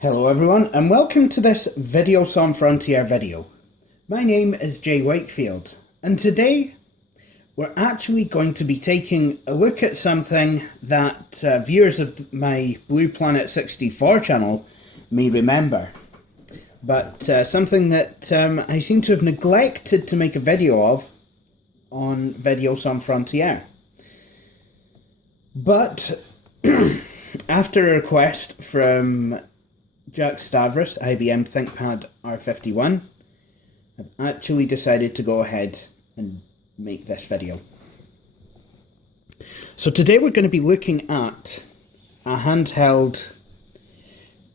Hello everyone and welcome to this Videos on Frontier video. My name is Jay Wakefield and today we're actually going to be taking a look at something that viewers of my Blue Planet 64 channel may remember. But something that I seem to have neglected to make a video of on Videos on Frontier. But after a request from Jack Stavros, IBM ThinkPad R51, I've actually decided to go ahead and make this video. So today we're going to be looking at a handheld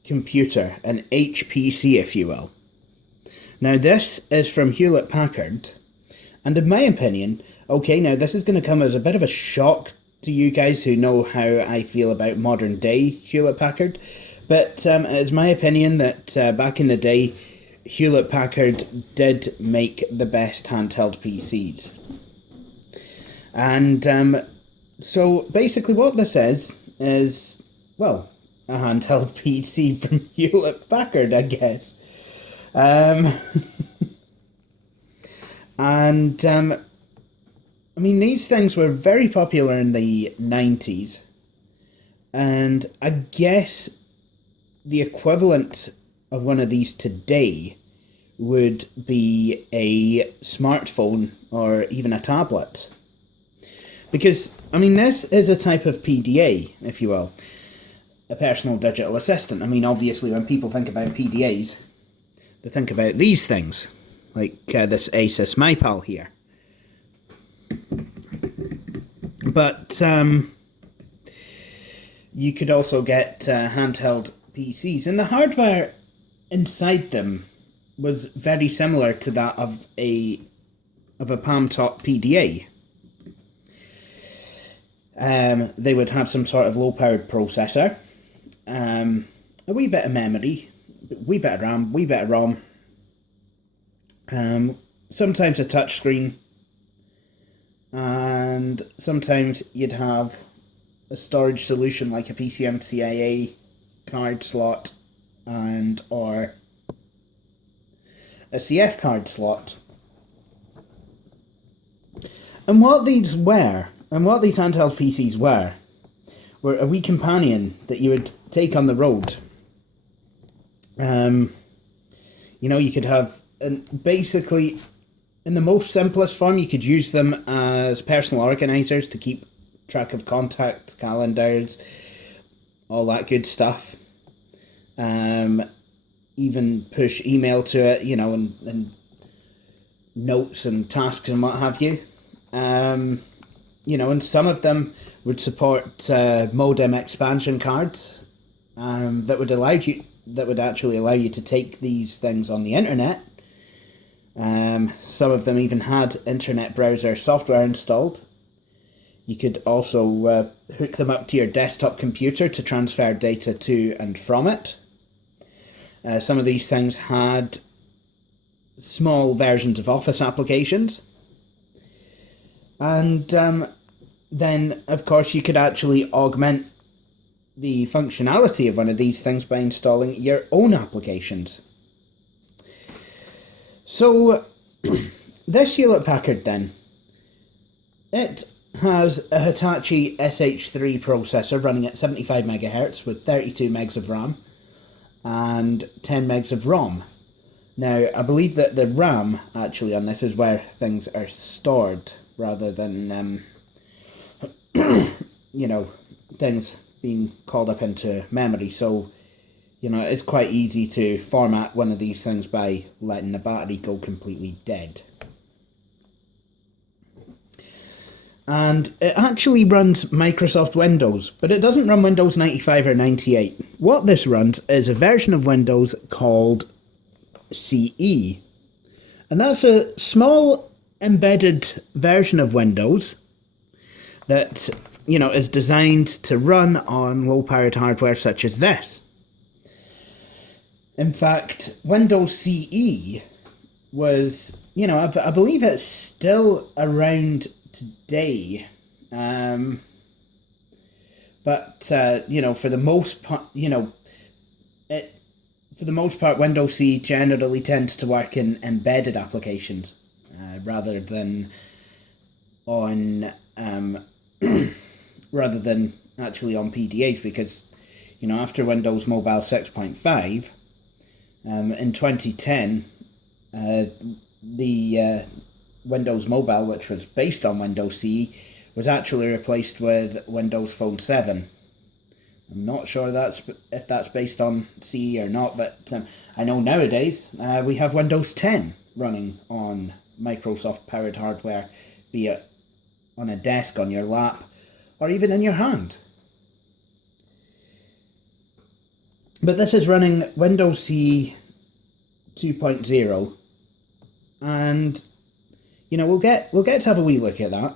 computer, an HPC if you will. Now this is from Hewlett Packard, and in my opinion, okay, now this is going to come as a bit of a shock to you guys who know how I feel about modern day Hewlett Packard. But it's my opinion that back in the day, Hewlett Packard did make the best handheld PCs. And so basically what this is, well, a handheld PC from Hewlett Packard, I guess. I mean, these things were very popular in the 90s. And I guess the equivalent of one of these today would be a smartphone or even a tablet. Because, I mean, this is a type of PDA, if you will. A personal digital assistant. I mean, obviously, when people think about PDAs, they think about these things. Like this Asus MyPal here. But you could also get handheld PCs, and the hardware inside them was very similar to that of a Palm Top PDA. They would have some sort of low-powered processor, a wee bit of memory, a wee bit of RAM, wee bit of ROM, sometimes a touch screen, and sometimes you'd have a storage solution like a Pcmcia card slot and or a CF card slot. And what these were, and what these handheld PCs were a wee companion that you would take on the road. You know, you could have, and basically, in the most simplest form, you could use them as personal organizers to keep track of contacts, calendars, all that good stuff. Even push email to it, you know, and notes and tasks and what have you. You know, and some of them would support modem expansion cards that would actually allow you to take these things on the internet. Some of them even had internet browser software installed. You could also hook them up to your desktop computer to transfer data to and from it. Some of these things had small versions of Office applications. And then, of course, you could actually augment the functionality of one of these things by installing your own applications. So, this Hewlett Packard then, it has a Hitachi SH3 processor running at 75 MHz with 32 megs of RAM and 10 megs of ROM. Now, I believe that the RAM actually on this is where things are stored rather than, you know, things being called up into memory. So, you know, it's quite easy to format one of these things by letting the battery go completely dead. And it actually runs Microsoft Windows, but it doesn't run Windows 95 or 98. What this runs is a version of Windows called CE. And that's a small embedded version of Windows that, you know, is designed to run on low-powered hardware such as this. In fact, Windows CE was, you know, I believe it's still around today, but you know, for the most part, you know, it for the most part, Windows CE generally tends to work in embedded applications rather than on rather than actually on PDAs, because after Windows Mobile 6.5 in 2010, the Windows Mobile, which was based on Windows CE, was actually replaced with Windows Phone 7. I'm not sure if that's based on CE or not, but I know nowadays we have Windows 10 running on Microsoft-powered hardware, be it on a desk, on your lap, or even in your hand. But this is running Windows CE 2.0, and we'll get to have a wee look at that.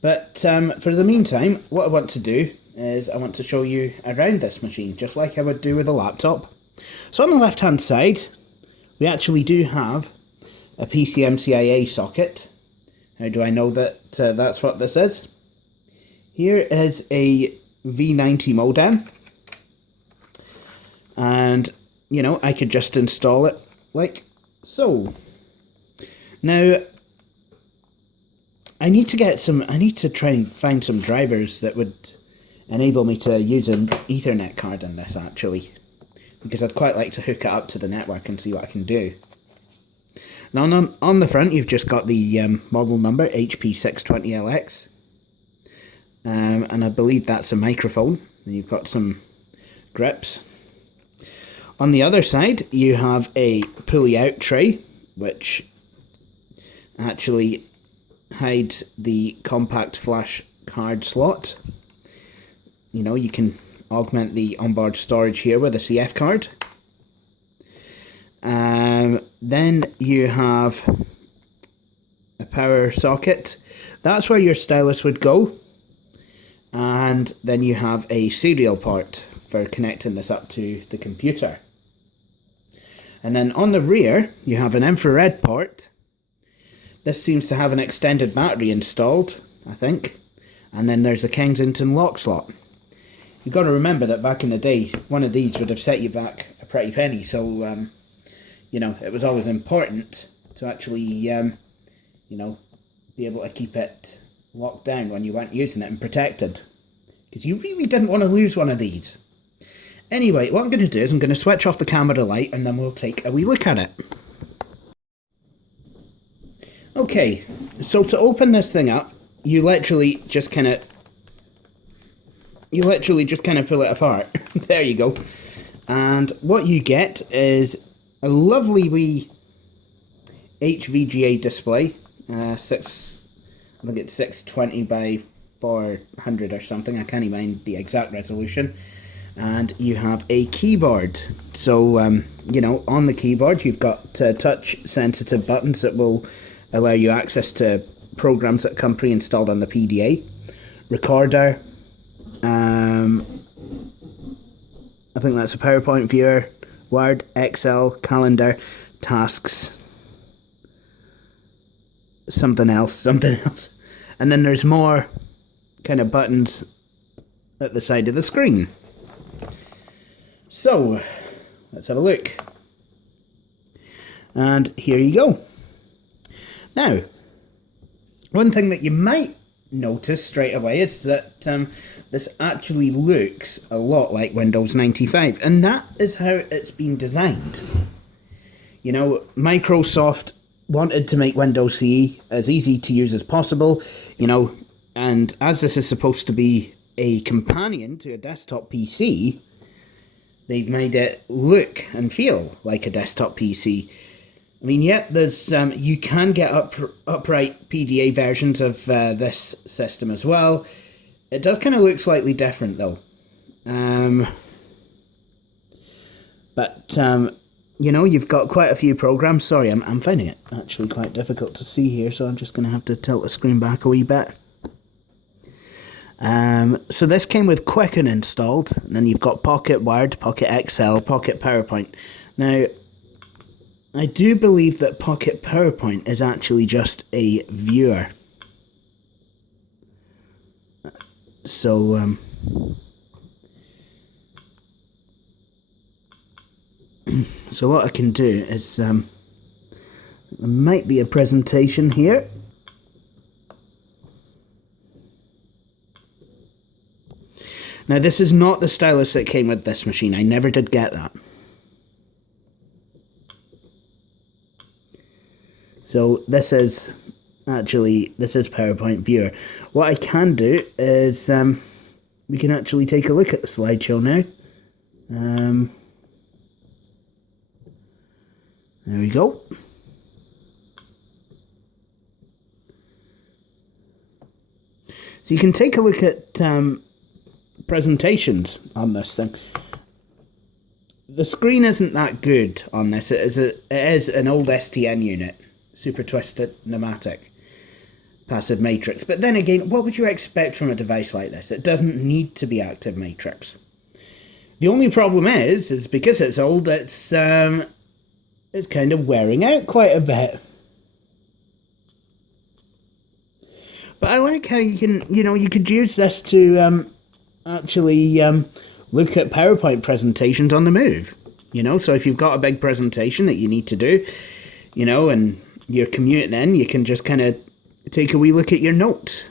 But for the meantime, what I want to do is I want to show you around this machine, just like I would do with a laptop. So on the left hand side, we actually do have a Pcmcia Socket. How do I know that that's what this is? Here is a V90 modem, and I could just install it like so. Now I need to try and find some drivers that would enable me to use an Ethernet card in this, actually, because I'd quite like to hook it up to the network and see what I can do. Now on the front you've just got the model number HP620LX, and I believe that's a microphone, and you've got some grips. On the other side you have a pulley out tray, which actually hides the compact flash card slot. You can augment the onboard storage here with a CF card. Then you have a power socket. That's where your stylus would go. And then you have a serial port for connecting this up to the computer. And then on the rear, you have an infrared port. This seems to have an extended battery installed, I think. And then there's a Kensington lock slot. You've got to remember that back in the day, one of these would have set you back a pretty penny. So, it was always important to actually, be able to keep it locked down when you weren't using it and protected. Because you really didn't want to lose one of these. Anyway, what I'm going to do is I'm going to switch off the camera light and then we'll take a wee look at it. Okay, so to open this thing up, you literally just kind of pull it apart. There you go. And what you get is a lovely wee HVGA display. I think it's 620 by 400 or something. I can't even mind the exact resolution. And you have a keyboard. So, on the keyboard you've got touch sensitive buttons that will allow you access to programs that come pre-installed on the PDA. Recorder. I think that's a PowerPoint viewer. Word, Excel, calendar, tasks. Something else. And then there's more kind of buttons at the side of the screen. So, let's have a look. And here you go. Now, one thing that you might notice straight away is that this actually looks a lot like Windows 95, and that is how it's been designed. Microsoft wanted to make Windows CE as easy to use as possible, and as this is supposed to be a companion to a desktop PC, they've made it look and feel like a desktop PC. I mean, yeah, there's you can get upright PDA versions of this system as well. It does kind of look slightly different though. But you've got quite a few programs. Sorry, I'm finding it actually quite difficult to see here, so I'm just going to have to tilt the screen back a wee bit. So this came with Quicken installed, and then you've got Pocket Word, Pocket Excel, Pocket PowerPoint. Now, I do believe that Pocket PowerPoint is actually just a viewer. So, So what I can do is, there might be a presentation here. Now this is not the stylus that came with this machine. I never did get that. So this is PowerPoint Viewer. What I can do is we can actually take a look at the slideshow now. There we go. So you can take a look at presentations on this thing. The screen isn't that good on this. It is an old STN unit, super twisted pneumatic passive matrix. But then again, what would you expect from a device like this? It doesn't need to be active matrix. The only problem is because it's old, it's kind of wearing out quite a bit. But I like how you can, you could use this to actually look at PowerPoint presentations on the move. So if you've got a big presentation that you need to do, and you're commuting in, you can just kind of take a wee look at your notes.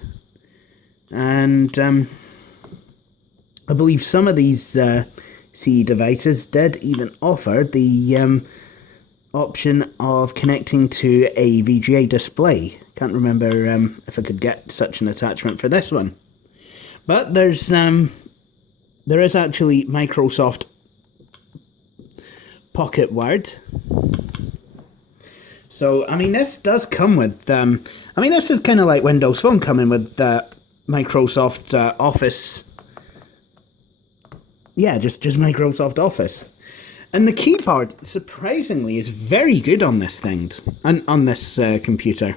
And I believe some of these CE devices did even offer the option of connecting to a VGA display. Can't remember if I could get such an attachment for this one. But there is actually Microsoft Pocket Word. So, this does come with, this is kind of like Windows Phone coming with Microsoft Office. Yeah, just Microsoft Office. And the keyboard, surprisingly, is very good on this thing, and on this computer.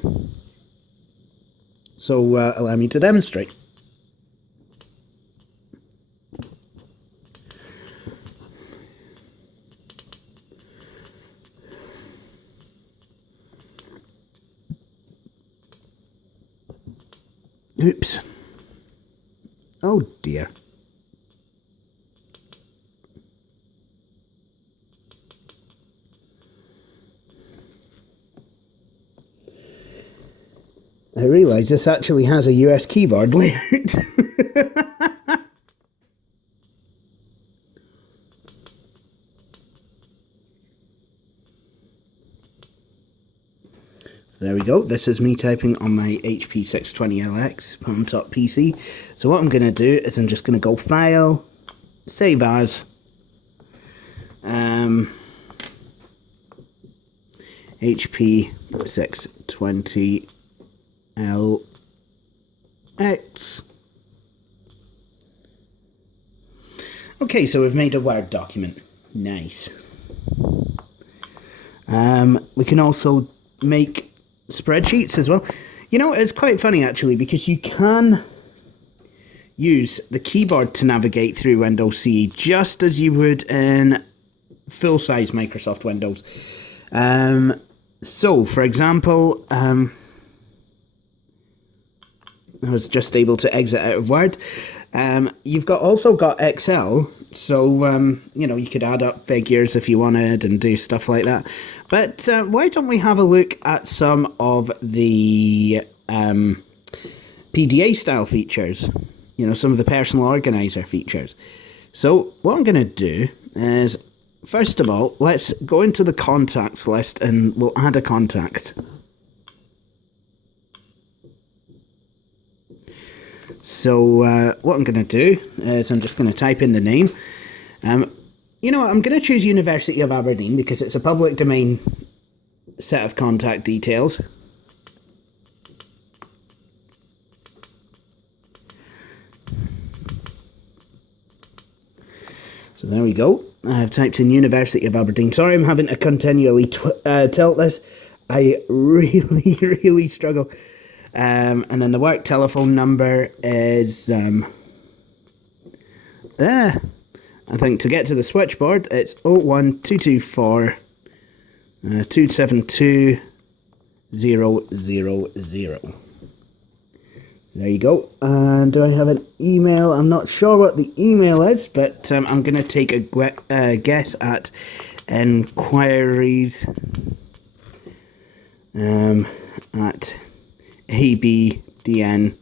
So, allow me to demonstrate. Oops. Oh dear. I realise this actually has a US keyboard layout. There we go. This is me typing on my HP 620LX palm-top PC. So what I'm going to do is I'm just going to go File, Save As, HP 620LX. Okay, so we've made a Word document. Nice. We can also make spreadsheets as well. It's quite funny actually, because you can use the keyboard to navigate through Windows CE just as you would in full-size Microsoft Windows. So, for example, I was just able to exit out of Word. You've also got Excel, so you could add up figures if you wanted and do stuff like that. But why don't we have a look at some of the PDA style features? Some of the personal organizer features. So what I'm going to do is, first of all, let's go into the contacts list and we'll add a contact. So what I'm going to do is I'm just going to type in the name. I'm going to choose University of Aberdeen because it's a public domain set of contact details. So there we go. I've typed in University of Aberdeen. Sorry, I'm having to continually tilt this. I really, really struggle. And then the work telephone number is, I think to get to the switchboard, it's 01224 272 000. So there you go. And do I have an email? I'm not sure what the email is, but I'm going to take a guess at inquiries at abdn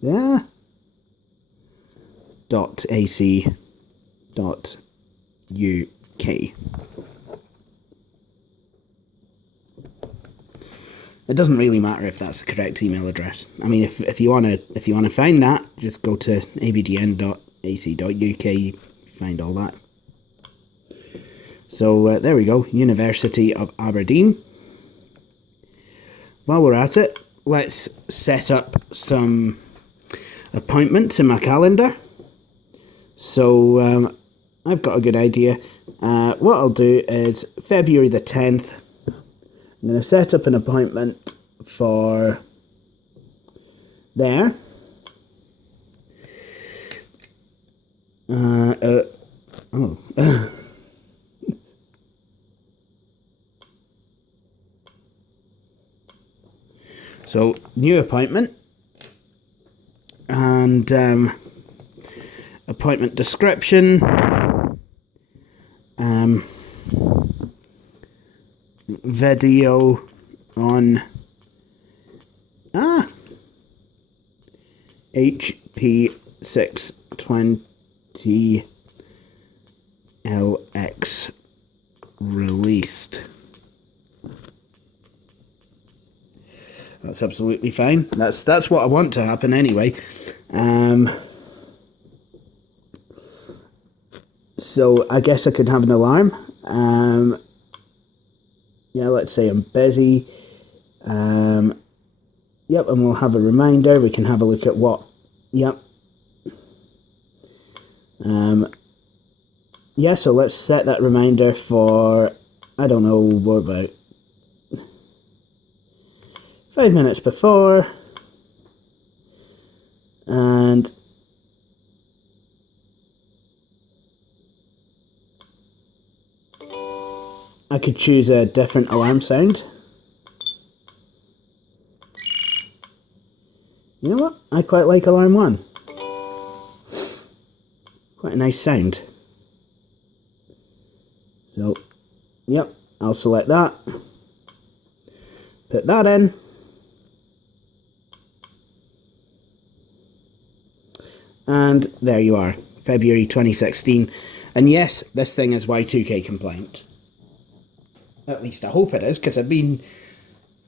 yeah .ac.uk. It doesn't really matter if that's the correct email address. I mean, if you wanna find that, just go to abdn.ac.uk. Find all that. So there we go, University of Aberdeen. While we're at it, let's set up some appointments in my calendar. So I've got a good idea. What I'll do is February the 10th. I'm going to set up an appointment for there. So, new appointment. And appointment description. Video on HP 620 LX released. That's absolutely fine. That's what I want to happen anyway. So I guess I could have an alarm. Yeah, let's say I'm busy. Yep, and we'll have a reminder. We can have a look at what. Yep. Yeah, so let's set that reminder for, I don't know, what about 5 minutes before. And I could choose a different alarm sound. You know what? I quite like alarm 1. Quite a nice sound. So, yep, I'll select that. Put that in. And there you are, February 2016. And yes, this thing is Y2K compliant. At least I hope it is, because I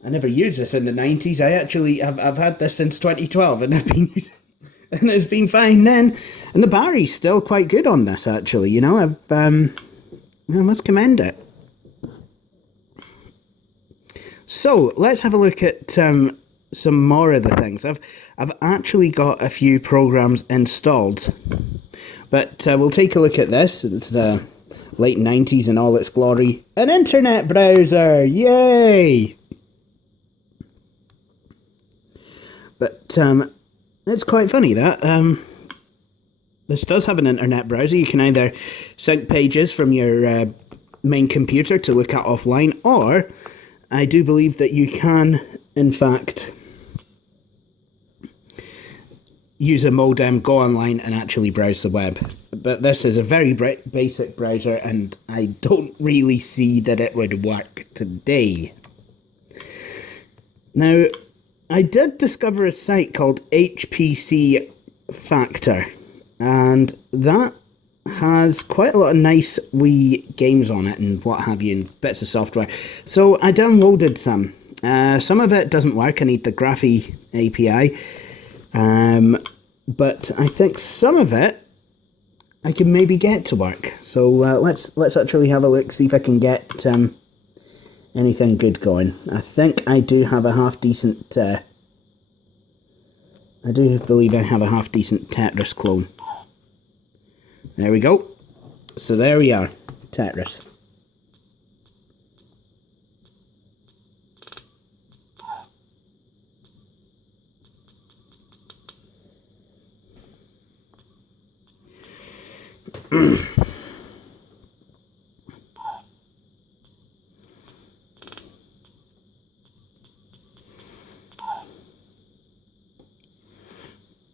never used this in the 90s. I've had this since 2012, and and it's been fine then. And the battery's still quite good on this, actually. You know, I must commend it. So let's have a look at some more of the things. I've actually got a few programs installed, but we'll take a look at this. It's late 90s in all its glory. An internet browser! Yay! But it's quite funny that this does have an internet browser. You can either sync pages from your main computer to look at offline, or I do believe that you can, in fact, use a modem, go online and actually browse the web. But this is a very basic browser, and I don't really see that it would work today. Now, I did discover a site called HPC Factor, and that has quite a lot of nice wee games on it and what have you, and bits of software. So I downloaded some. Some of it doesn't work. I need the Graphy API. But I think some of it I can maybe get to work. So let's actually have a look, see if I can get anything good going. I think I do have a half decent. I do believe I have a half decent Tetris clone. There we go. So there we are, Tetris.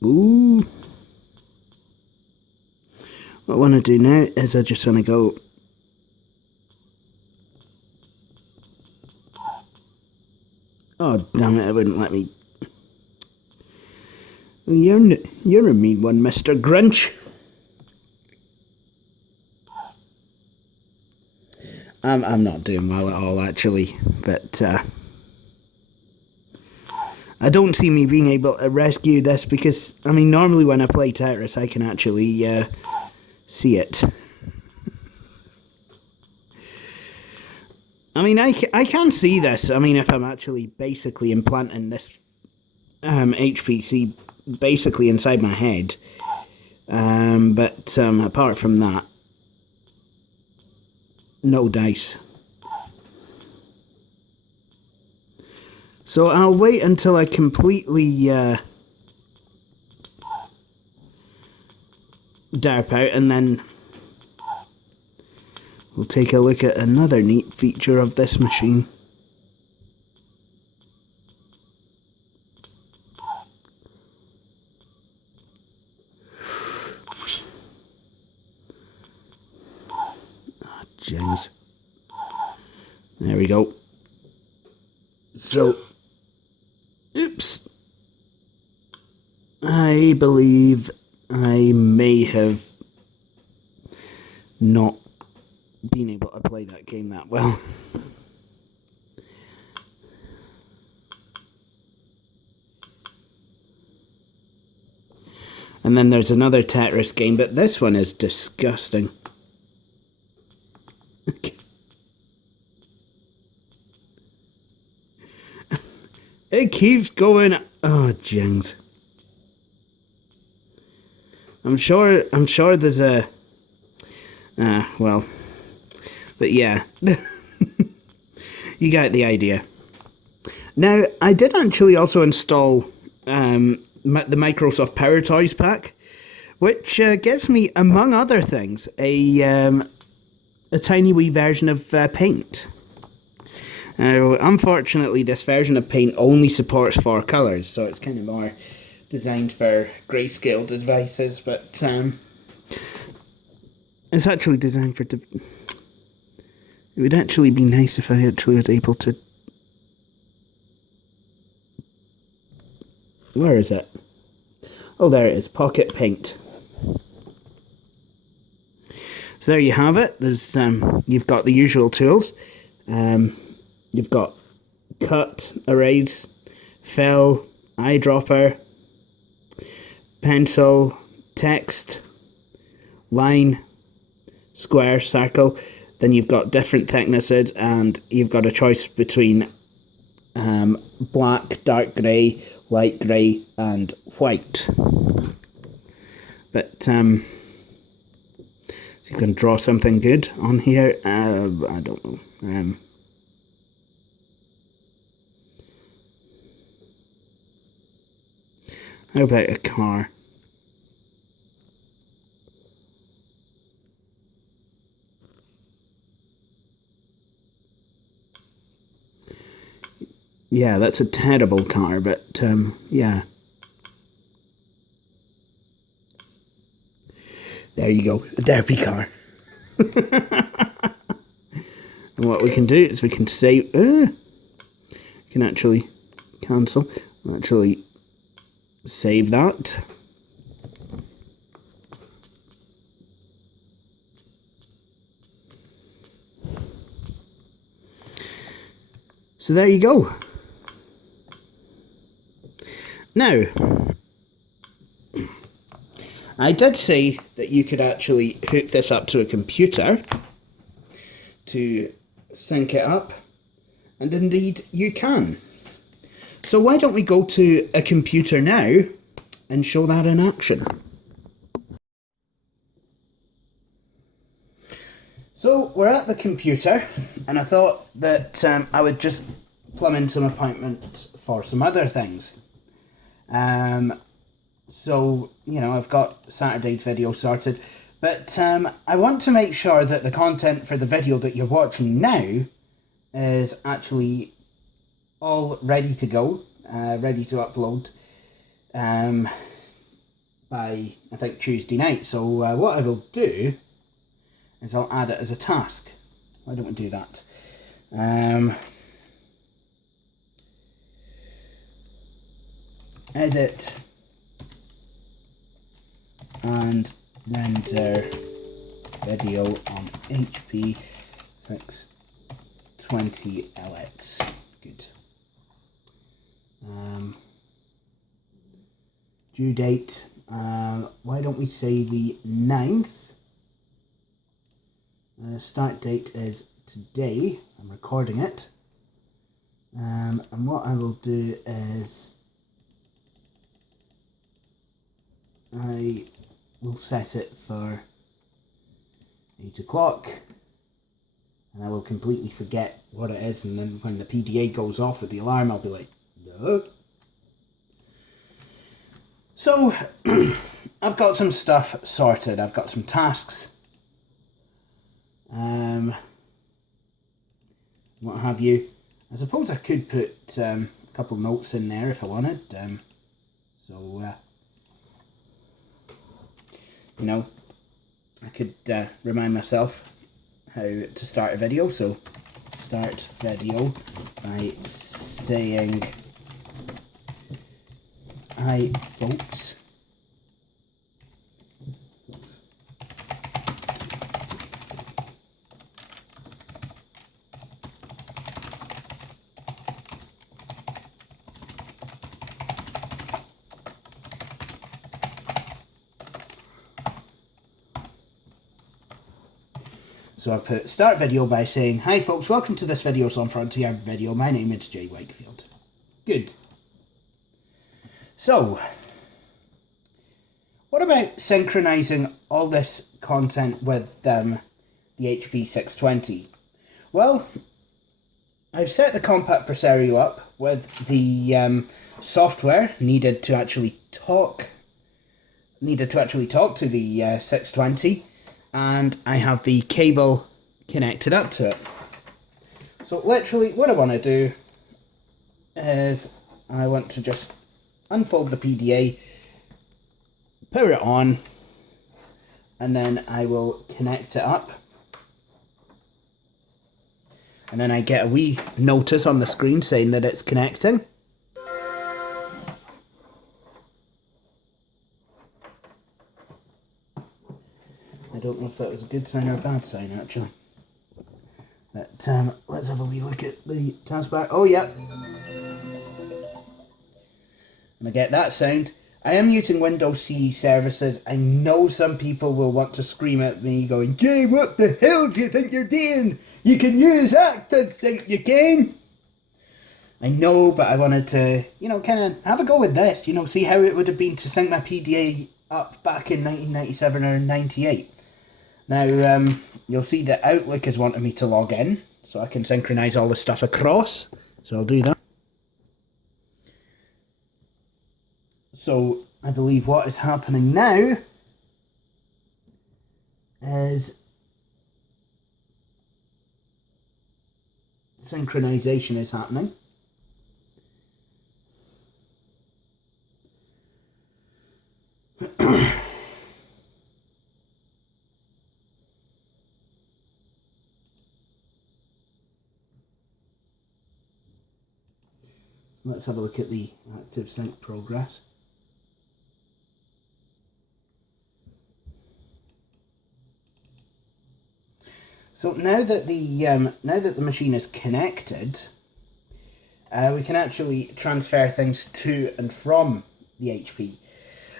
Ooh. what I want to do now is I just want to go oh damn it, it wouldn't let me. You're a mean one, Mr. Grinch. I'm not doing well at all, actually, but I don't see me being able to rescue this because, I mean, normally when I play Tetris, I can actually see it. I mean, I can see this. I mean, if I'm actually basically implanting this HPC basically inside my head. But apart from that, no dice. So I'll wait until I completely derp out, and then we'll take a look at another neat feature of this machine. Oh, jeez. There we go. So, oops. I believe I may have not been able to play that game that well. And then there's another Tetris game, but this one is disgusting. It keeps going. Oh, jings. I'm sure there's a. Well, but yeah, you get the idea. Now, I did actually also install the Microsoft Power Toys pack, which gives me, among other things, a tiny wee version of Paint. Unfortunately, this version of Paint only supports 4 colours, so it's kind of more designed for grayscale devices, but it's actually designed for... It would actually be nice if I actually was able to... Where is it? Oh, there it is. Pocket Paint. So there you have it. There's you've got the usual tools. You've got cut, erase, fill, eyedropper, pencil, text, line, square, circle. Then you've got different thicknesses, and you've got a choice between black, dark grey, light grey, and white. But so you can draw something good on here. I don't know. How about a car? Yeah, that's a terrible car, but yeah. There you go, a derby car. And what we can do is we can save. We can actually cancel. We'll actually save that. So there you go. Now, I did say that you could actually hook this up to a computer to sync it up, and indeed you can. So why don't we go to a computer now and show that in action. So we're at the computer, and I thought that I would just plumb in some appointments for some other things. So, you know, I've got Saturday's video sorted, but I want to make sure that the content for the video that you're watching now is actually all ready to go, ready to upload. by, I think, Tuesday night. So what I will do is I'll add it as a task. Why don't we do that? Edit and render video on HP 620LX. Good. Due date, why don't we say the 9th? Start date is today. I'm recording it. And what I will do is I will set it for 8 o'clock, and I will completely forget what it is, and then when the PDA goes off with the alarm, I'll be like, no. So, I've got some stuff sorted. I've got some tasks, what have you. I suppose I could put a couple notes in there if I wanted. You know, I could remind myself how to start a video. So, start video by saying, hi folks. So I've put start video by saying, hi folks, welcome to this videos on Frontier video. My name is Jay Wakefield. Good. So, what about synchronizing all this content with the HP 620? Well, I've set the Compact Pcmcia up with the software needed to actually talk to the 620. And I have the cable connected up to it. So literally what I want to do is I want to just unfold the PDA, power it on, and then I will connect it up. And then I get a wee notice on the screen saying that it's connecting. I don't know if that was a good sign or a bad sign, actually. But let's have a wee look at the taskbar. Oh, yeah. And I get that sound. I am using Windows CE services. I know some people will want to scream at me going, Jay, what the hell do you think you're doing? You can use ActiveSync, you can. I know, but I wanted to, you know, kind of have a go with this. You know, see how it would have been to sync my PDA up back in 1997 or 98. Now, you'll see that Outlook is wanting me to log in, so I can synchronize all the stuff across. So I'll do that. So I believe what is happening now is synchronization is happening. Let's have a look at the ActiveSync progress. So now that the machine is connected, we can actually transfer things to and from the HP.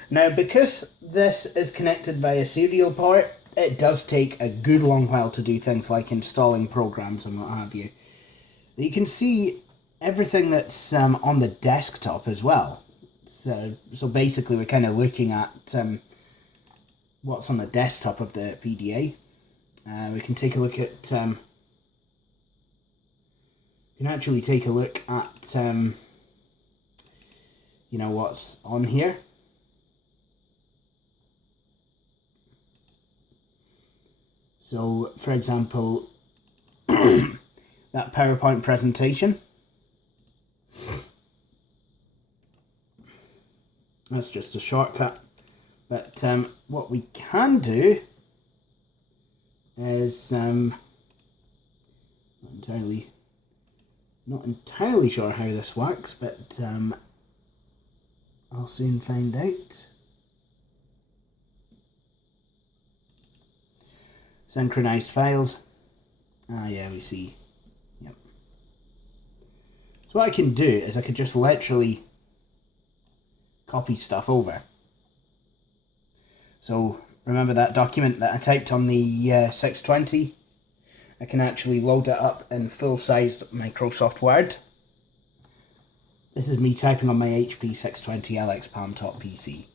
Now, because this is connected via serial port, it does take a good long while to do things like installing programs and what have you. You can see everything that's on the desktop as well. So basically we're kind of looking at what's on the desktop of the PDA. We can take a look at, we can actually take a look at, you know, what's on here. So, for example, that PowerPoint presentation. That's just a shortcut But what we can do is not entirely sure how this works, but I'll soon find out. Synchronized files. Ah, yeah, we see. Yep. So what I can do is I could just literally copy stuff over. So remember that document that I typed on the 620? I can actually load it up in full-sized Microsoft Word. This is me typing on my HP 620 LX Palm Top PC.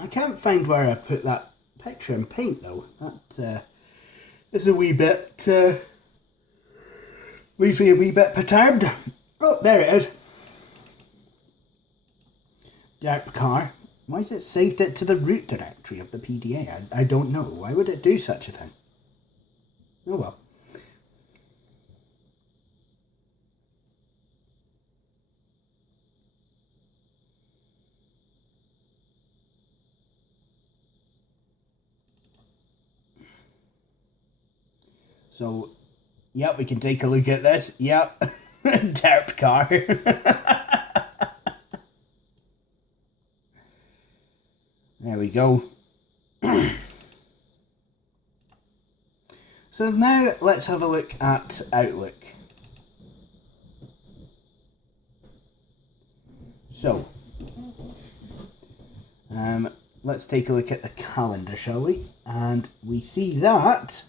I can't find where I put that picture in Paint though. That is a wee bit, leaves me a wee bit perturbed. Oh, there it is. Derp car. Why has it saved it to the root directory of the PDA? I don't know. Why would it do such a thing? Oh well. So, yep, we can take a look at this. Yep, derp car. There we go. So now let's have a look at Outlook. So, let's take a look at the calendar, shall we? And we see that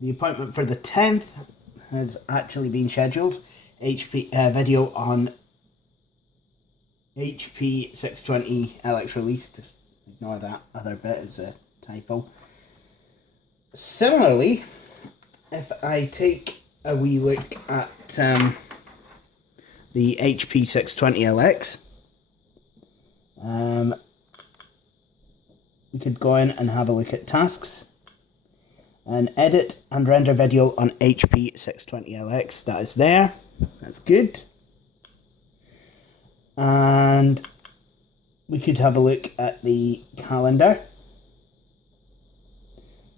the appointment for the 10th has actually been scheduled. HP video on HP 620 LX release. Just ignore that other bit, it's a typo. Similarly, if I take a wee look at the HP 620 LX, we could go in and have a look at tasks and edit and render video on HP 620 LX. That is there. That's good. And we could have a look at the calendar.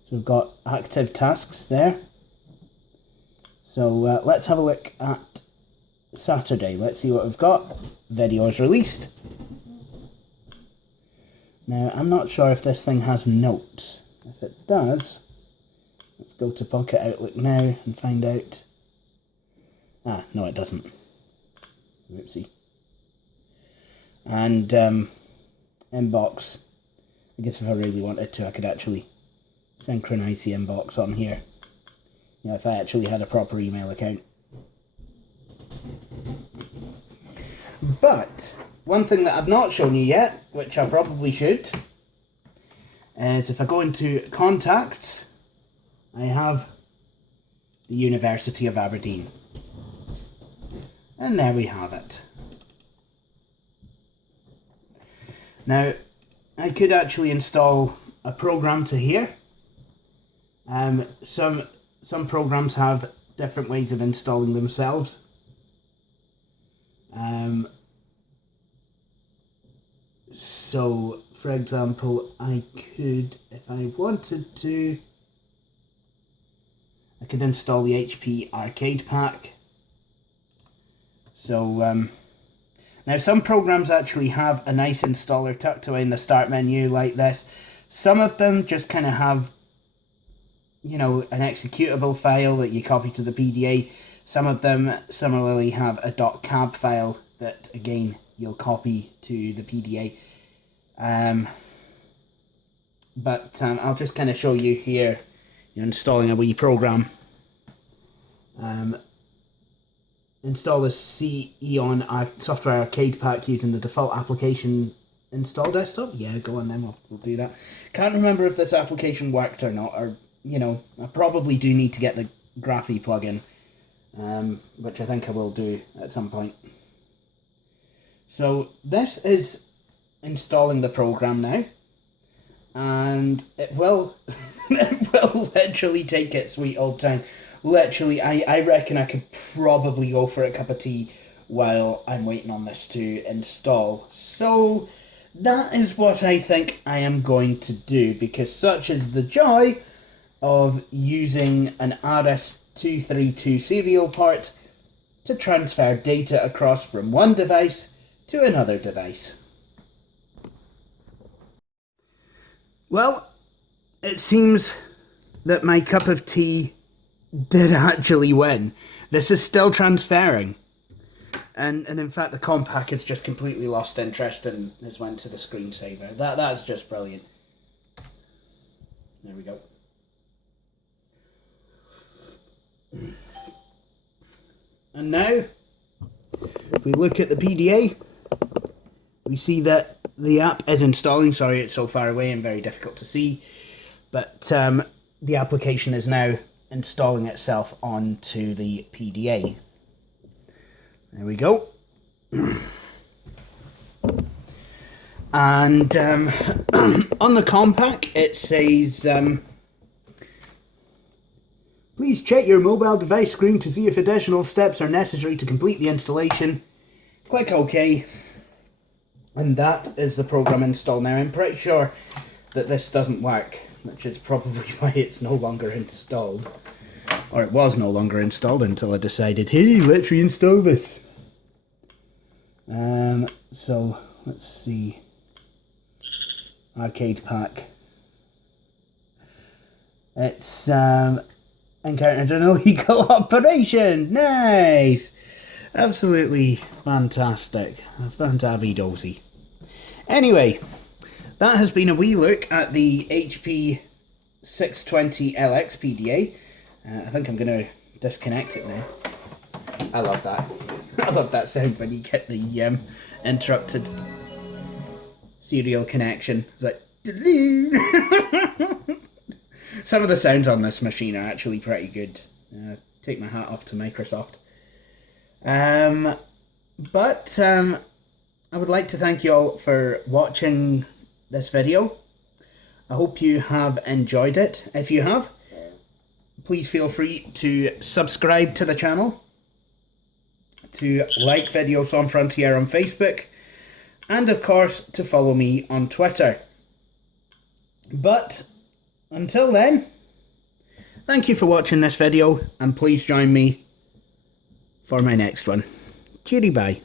So we've got active tasks there. So let's have a look at Saturday. Let's see what we've got. Video is released. Now, I'm not sure if this thing has notes. If it does, let's go to Pocket Outlook now and find out. Ah, no it doesn't. Whoopsie. And inbox. I guess if I really wanted to, I could actually synchronize the inbox on here. Yeah, if I actually had a proper email account. But one thing that I've not shown you yet, which I probably should, is if I go into contacts, I have the University of Aberdeen. And there we have it. Now, I could actually install a program to here. Some programs have different ways of installing themselves. So, for example, I could, if I wanted to, I could install the HP Arcade Pack. So, now some programs actually have a nice installer tucked away in the start menu like this. Some of them just kind of have, you know, an executable file that you copy to the PDA. Some of them similarly have a .cab file that, again, you'll copy to the PDA. But I'll just kind of show you here, you're installing a wee program. Install the Xeon Software Arcade Pack using the default application install desktop. Yeah, go on then, we'll do that. Can't remember if this application worked or not, or, you know, I probably do need to get the Graphy plugin, which I think I will do at some point. So this is installing the program now. and it will, it will literally take its sweet old time. Literally, I reckon I could probably go for a cup of tea while I'm waiting on this to install. So that is what I think I am going to do, because such is the joy of using an RS-232 serial port to transfer data across from one device to another device. Well, it seems that my cup of tea did actually win. This is still transferring. And in fact, the COM pack has just completely lost interest and has went to the screensaver. That's just brilliant. There we go. And now, if we look at the PDA, we see that the app is installing. Sorry, it's so far away and very difficult to see. But the application is now installing itself onto the PDA. There we go. And on the COM pack, it says, please check your mobile device screen to see if additional steps are necessary to complete the installation. Click OK. And that is the program installed. Now, I'm pretty sure that this doesn't work, which is probably why it's no longer installed. Or it was no longer installed until I decided, hey, let's reinstall this. So, let's see. Arcade pack. It's, encountered an illegal operation. Nice! Absolutely fantastic. Fantavidosi. Anyway, that has been a wee look at the HP 620LX PDA. I think I'm going to disconnect it now. I love that. I love that sound when you get the interrupted serial connection. It's like... Some of the sounds on this machine are actually pretty good. Take my hat off to Microsoft. But I would like to thank you all for watching this video. I hope you have enjoyed it. If you have, please feel free to subscribe to the channel, to like Videos on Frontier on Facebook, and of course to follow me on Twitter. But until then, thank you for watching this video, and please join me for my next one. Cheery bye.